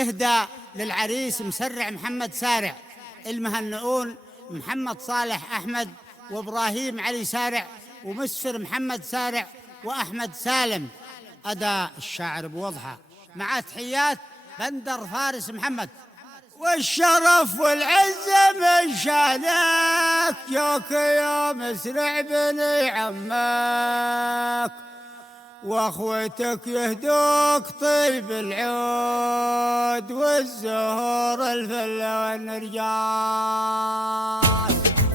اهدى للعريس مسرع محمد سارع، المهنئون محمد صالح أحمد وإبراهيم علي سارع ومسفر محمد سارع وأحمد سالم. أداء الشاعر بوضحة مع تحيات بندر فارس محمد. والشرف والعزة من شانك جوك يا مسرع بني عمك، واخوتك يهدوك طيب العود والزهور الفلة والنرجاس.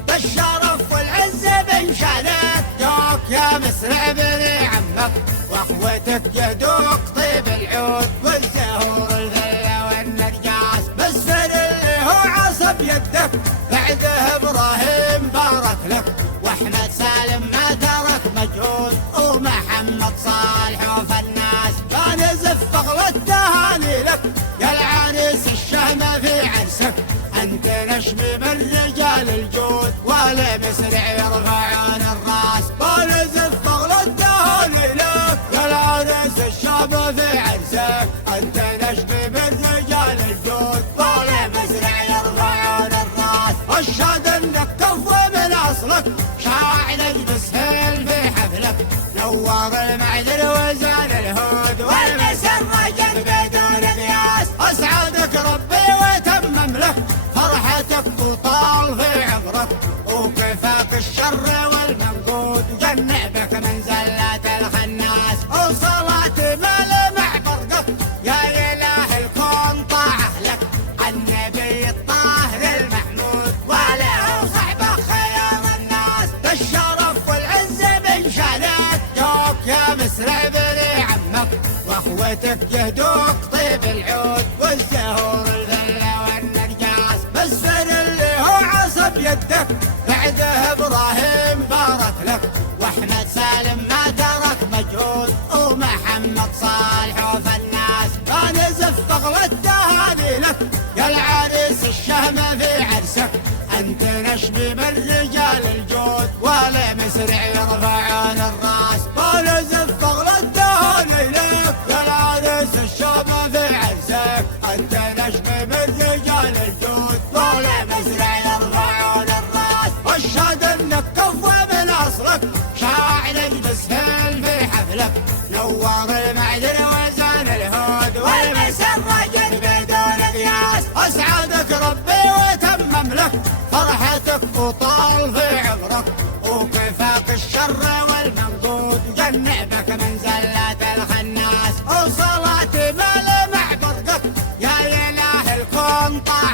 بالشرف والعزة من شانك جوك يا مسرع بني عمك، واخوتك يهدوك طيب العود والزهور الفلة والنرجاس. بالسر اللي هو عصب يدك بعده ابراهيم بارك لك، واحمد سالم ما ترك مجهود، ومحمد صالح وفناس. فنزف فغل التهاني لك يا العريس الشهم في عرسك، انت نشم من رجال الجود والمسرع يرفعون الراس. فنزف فغل التهاني لك يا العريس الشهم في عرسك، انت نشم من رجال الجود والمسرع يرفعون الراس. اشهد انك كفو من اصلك شاعر بسهل في حفلك، نور المعذر وزان الهود والمسر رجل بدون قياس. اسعدك ربي وتمم لك فرحتك وطال في عمرك، وكفاك الشر والمنقود وجنع بك من زلات الخناس. وصلاة ملمع برقك يا اله الكون طاعه لك، النبي الطاهر المحمود وله صحبه خيار الناس. بالشرف والعزة من شانك جوك يا مسرع بني عمك، واخوتك يهدوك طيب العود والزهور الفلة والنرجاس. بالسر اللي هو عصب يدك بعده ابراهيم بارك لك، واحمد سالم ما ترك مجهود، ومحمد صالح وفناس. فنزف فغل التهاني لك يا العريس الشهم في عرسك، انت نشم من رجال الجود والمسرع يرفعون الراس. فنزف فغل التهاني لك يا العريس الشهم في عرسك، انت نشم من رجال الجود والمسرع يرفعون الراس. واشهد انك كفو من اصلك شاعر بسهل في حفلك، نور المعذر وزان الهود والمسر رجل بدون قياس. اسعدك ربي وتمم لك فرحتك وطال في عمرك، وكفاك الشر والمنقود وجنع بك من زلات الخناس. وصلاة ملمع برقك يا اله الكون طاعة